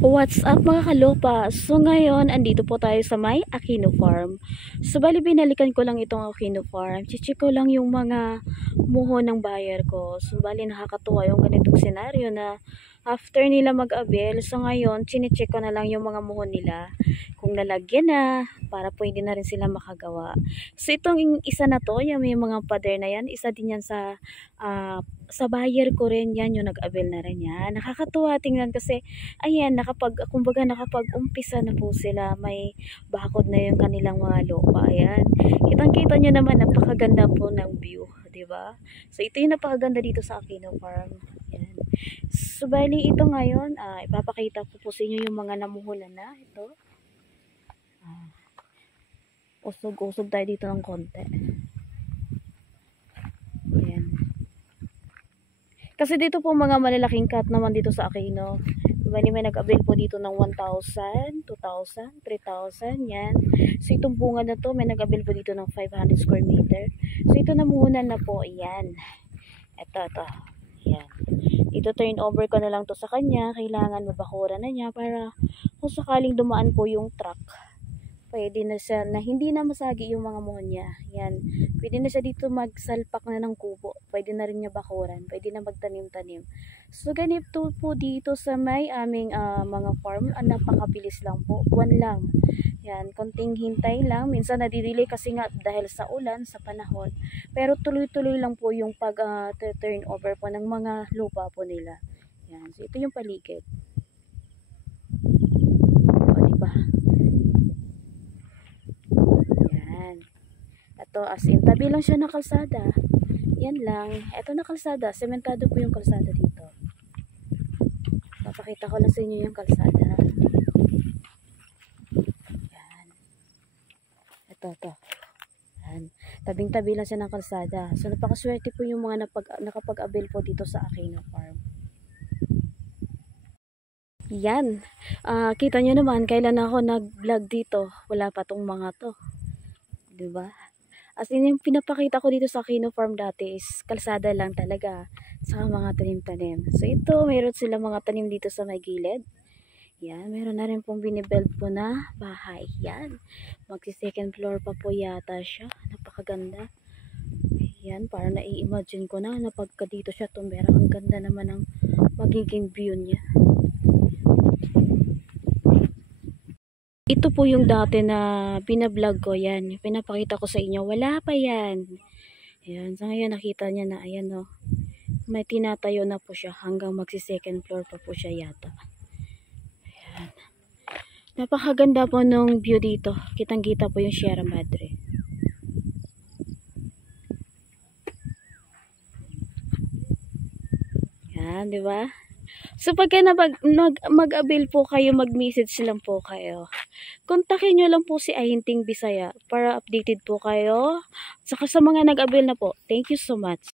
What's up mga kalupa? So ngayon, andito po tayo sa may Aquino Farm. So bali binalikan ko lang itong Aquino Farm. Chichik ko lang yung mga muho ng buyer ko. So bali nakakatuwa yung ganitong senaryo na after nila mag-avail. So ngayon, chinecheck ko na lang yung mga muho nila. Kung lalagyan na, para pwede na rin sila makagawa. So itong isa na to, yung may mga pader na yan, isa din yan sa buyer ko rin yan, yung nag-avail na rin yan. Nakakatuwa tingnan kasi ayan, kumbaga nakapag-umpisa na po sila, may bakod na yung kanilang mga lupa. Ayan, kitang-kita nyo naman, napakaganda po ng view, 'di ba? So ito yung napakaganda dito sa Aquino Farm. Ayan. So bali ito ngayon, ipapakita ko po sa inyo yung mga namuhunan na ito. Usog-usog tayo dito ng konti. Ayan. Kasi dito po mga malalaking cut naman dito sa Aquino. Bali may nag-avail po dito ng 1,000, 2,000, 3,000, yan. So itong bunga na to, may nag-avail po dito ng 500 square meter. So ito namuhunan na po, yan. Ito. Yan. Ito turn over ko na lang to sa kanya. Kailangan mabakura na niya para kung sakaling dumaan po yung truck, pwede na siya na hindi na masagi yung mga muhon niya. Yan. Pwede na siya dito magsalpak na ng kubo. Pwede na rin niya bakuran. Pwede na magtanim-tanim. So ganito po dito sa may aming mga farm. Napakabilis lang po. Buwan lang. Yan. Konting hintay lang. Minsan nadidelay kasi nga dahil sa ulan, sa panahon. Pero tuloy-tuloy lang po yung pag-turn over po ng mga lupa po nila. Yan. So ito yung paligid. O diba? Ito as in, tabi lang siya na kalsada. Yan lang. Ito na kalsada. Sementado po yung kalsada dito. Papakita ko lang sa inyo yung kalsada. Yan. Ito. Yan. Tabing-tabi lang siya ng kalsada. So napakaswerte po yung mga nakapag-avail po dito sa Aquino Farm. Yan. Kita nyo naman, kailan ako nag-vlog dito. Wala pa tong mga to. Diba? As in, yung pinapakita ko dito sa Aquino Farm dati is kalsada lang talaga sa mga tanim-tanim. So ito, mayroon sila mga tanim dito sa may gilid. Yan, meron na rin pong binibuild po na bahay. Yan, magsi-second floor pa po yata siya. Napakaganda. Yan, para nai-imagine ko na pagka dito siya tumbera. Ang ganda naman ng magiging view niya. Ito po yung dati na pinablog ko, yan. Pinapakita ko sa inyo. Wala pa yan. Ayan. So ngayon nakita niya na, ayan o. May tinatayo na po siya. Hanggang magsi-second floor pa po siya yata. Ayan. Napakaganda po nung view dito. Kitang-kita po yung Sierra Madre. Ayan, di ba? So pagka mag-avail po kayo, mag-message lang po kayo. Kontakin nyo lang po si Ahinting Bisaya para updated po kayo. Saka sa mga nag-avail na po, thank you so much.